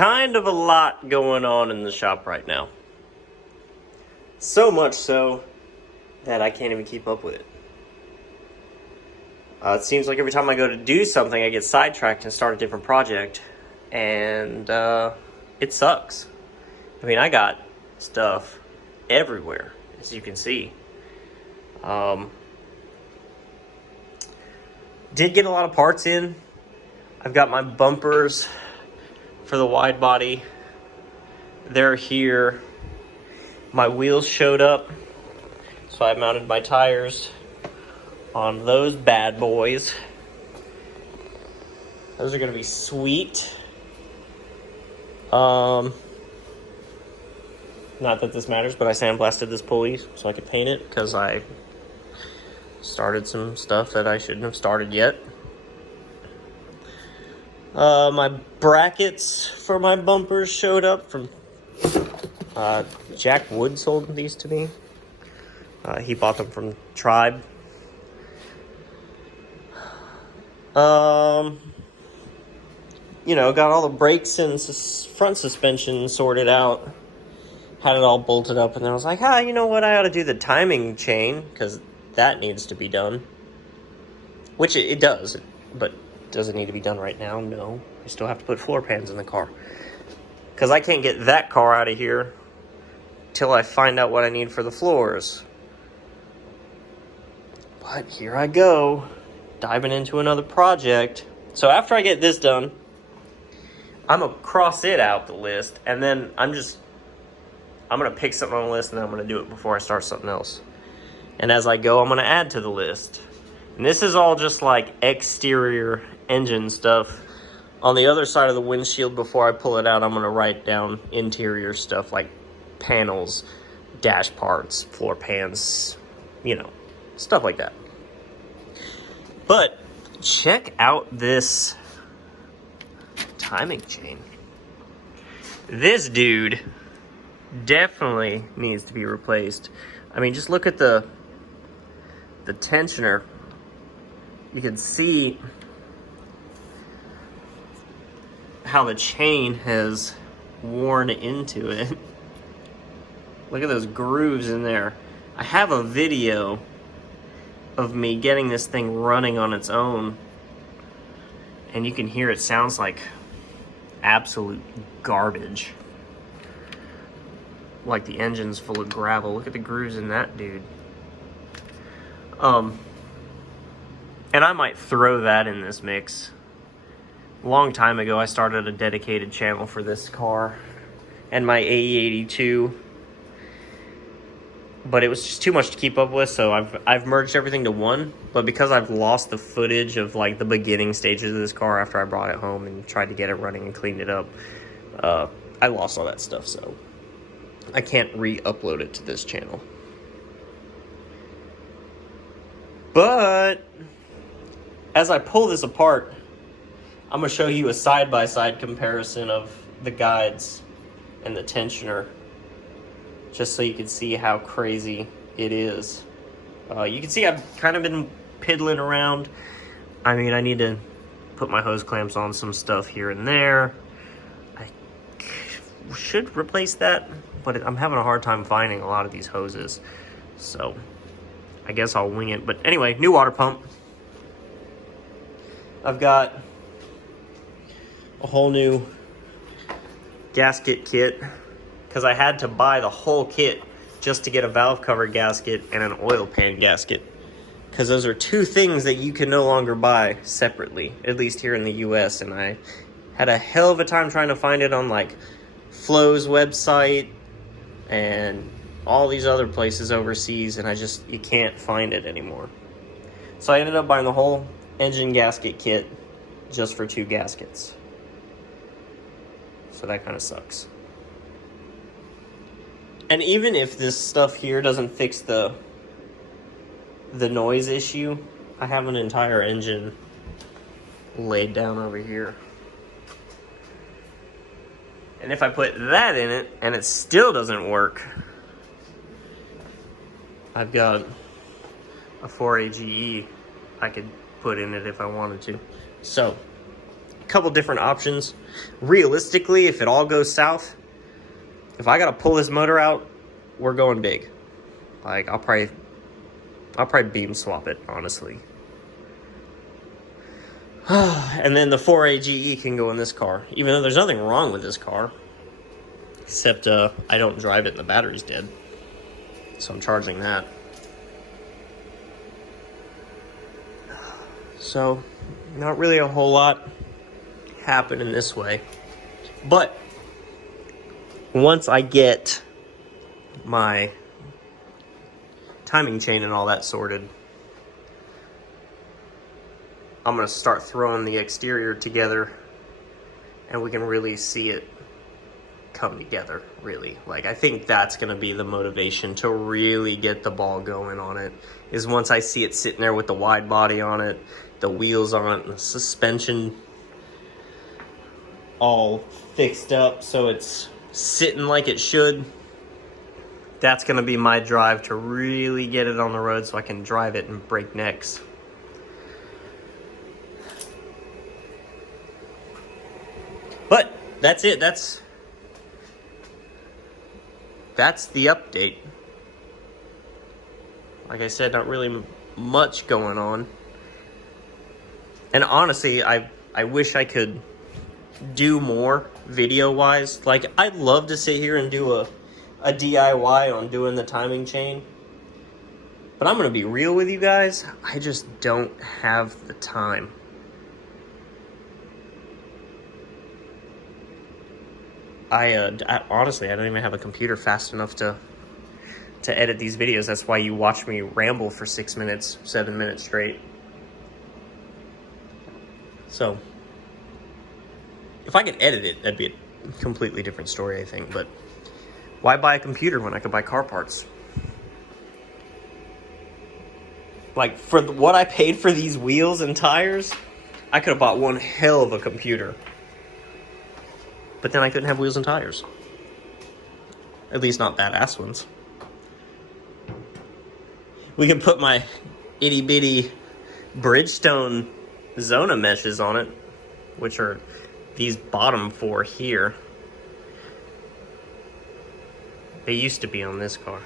kind of a lot going on in the shop right now. So much so that I can't even keep up with it. It seems like every time I go to do something, I get sidetracked and start a different project. And it sucks. I mean, I got stuff everywhere, as you can see. Did get a lot of parts in. I've got my bumpers for the wide body. They're here. My wheels showed up, so I mounted my tires on those bad boys. Those are gonna be sweet. Not that this matters, but I sandblasted this pulley so I could paint it because I started some stuff that I shouldn't have started yet. My brackets for my bumpers showed up from Jack Wood sold these to me. He bought them from Tribe. You know, got all the brakes and front suspension sorted out. Had it all bolted up, and then I was like, you know what? I ought to do the timing chain, because that needs to be done. Which it does, but does it need to be done right now? No. I still have to put floor pans in the car. Because I can't get that car out of here till I find out what I need for the floors. But here I go, diving into another project. So after I get this done, I'm going to cross it out the list, and then I'm going to pick something on the list, and then I'm going to do it before I start something else. And as I go, I'm going to add to the list. And this is all just like exterior engine stuff. On the other side of the windshield, before I pull it out, I'm going to write down interior stuff like panels, dash parts, floor pans, you know, stuff like that. But check out this timing chain. This dude definitely needs to be replaced. I mean, just look at the tensioner. You can see how the chain has worn into it. Look at those grooves in there. I have a video of me getting this thing running on its own, and you can hear it sounds like absolute garbage. Like the engine's full of gravel. Look at the grooves in that dude. And I might throw that in this mix. A long time ago, I started a dedicated channel for this car and my AE82, but it was just too much to keep up with, so I've merged everything to one. But because I've lost the footage of like the beginning stages of this car after I brought it home and tried to get it running and cleaned it up, I lost all that stuff, so I can't re-upload it to this channel. But as I pull this apart, I'm going to show you a side-by-side comparison of the guides and the tensioner, just so you can see how crazy it is. You can see I've kind of been piddling around. I mean, I need to put my hose clamps on some stuff here and there. I should replace that, but I'm having a hard time finding a lot of these hoses, so I guess I'll wing it. But anyway, new water pump. I've got a whole new gasket kit because I had to buy the whole kit just to get a valve cover gasket and an oil pan gasket, because those are two things that you can no longer buy separately, at least here in the US. And I had a hell of a time trying to find it on like Flo's website and all these other places overseas, and you can't find it anymore. So I ended up buying the whole engine gasket kit just for 2 gaskets. So that kind of sucks. And even if this stuff here doesn't fix the noise issue, I have an entire engine laid down over here. And if I put that in it and it still doesn't work, I've got a 4AGE I could put in it if I wanted to. So, couple different options. Realistically, if it all goes south, if I gotta pull this motor out, we're going big. Like, I'll probably beam swap it, honestly. And then the 4A GE can go in this car, even though there's nothing wrong with this car, except I don't drive it and the battery's dead, so I'm charging that. So, not really a whole lot happening this way. But once I get my timing chain and all that sorted, I'm going to start throwing the exterior together, and we can really see it come together, really. Like, I think that's going to be the motivation to really get the ball going on it, is once I see it sitting there with the wide body on it, the wheels on it, and the suspension all fixed up so it's sitting like it should. That's going to be my drive to really get it on the road so I can drive it and break necks. But that's it. That's the update. Like I said, not really much going on. And honestly, I wish I could do more video-wise. Like, I'd love to sit here and do a DIY on doing the timing chain. But I'm going to be real with you guys. I just don't have the time. I honestly, I don't even have a computer fast enough to edit these videos. That's why you watch me ramble for 6 minutes, 7 minutes straight. So, if I could edit it, that'd be a completely different story, I think. But why buy a computer when I could buy car parts? Like, for what I paid for these wheels and tires, I could have bought one hell of a computer. But then I couldn't have wheels and tires. At least not badass ones. We can put my itty bitty Bridgestone Zona meshes on it, which are these bottom 4 here. They used to be on this car.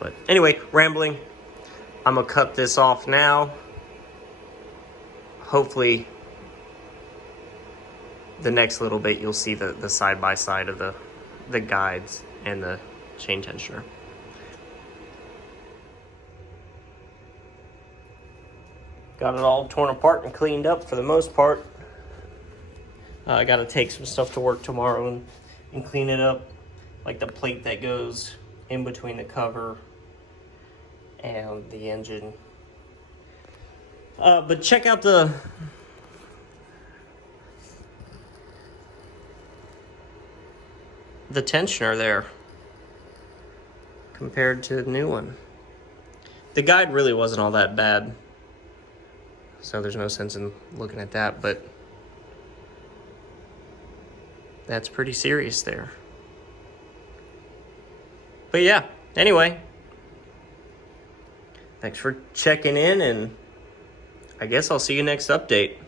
But anyway, rambling. I'm gonna cut this off now. Hopefully the next little bit you'll see the side by side of the guides and the chain tensioner. Got it all torn apart and cleaned up for the most part. I gotta take some stuff to work tomorrow and clean it up, like the plate that goes in between the cover and the engine. But check out the tensioner there compared to the new one. The guide really wasn't all that bad, so there's no sense in looking at that, but that's pretty serious there. But yeah, anyway, thanks for checking in, and I guess I'll see you next update.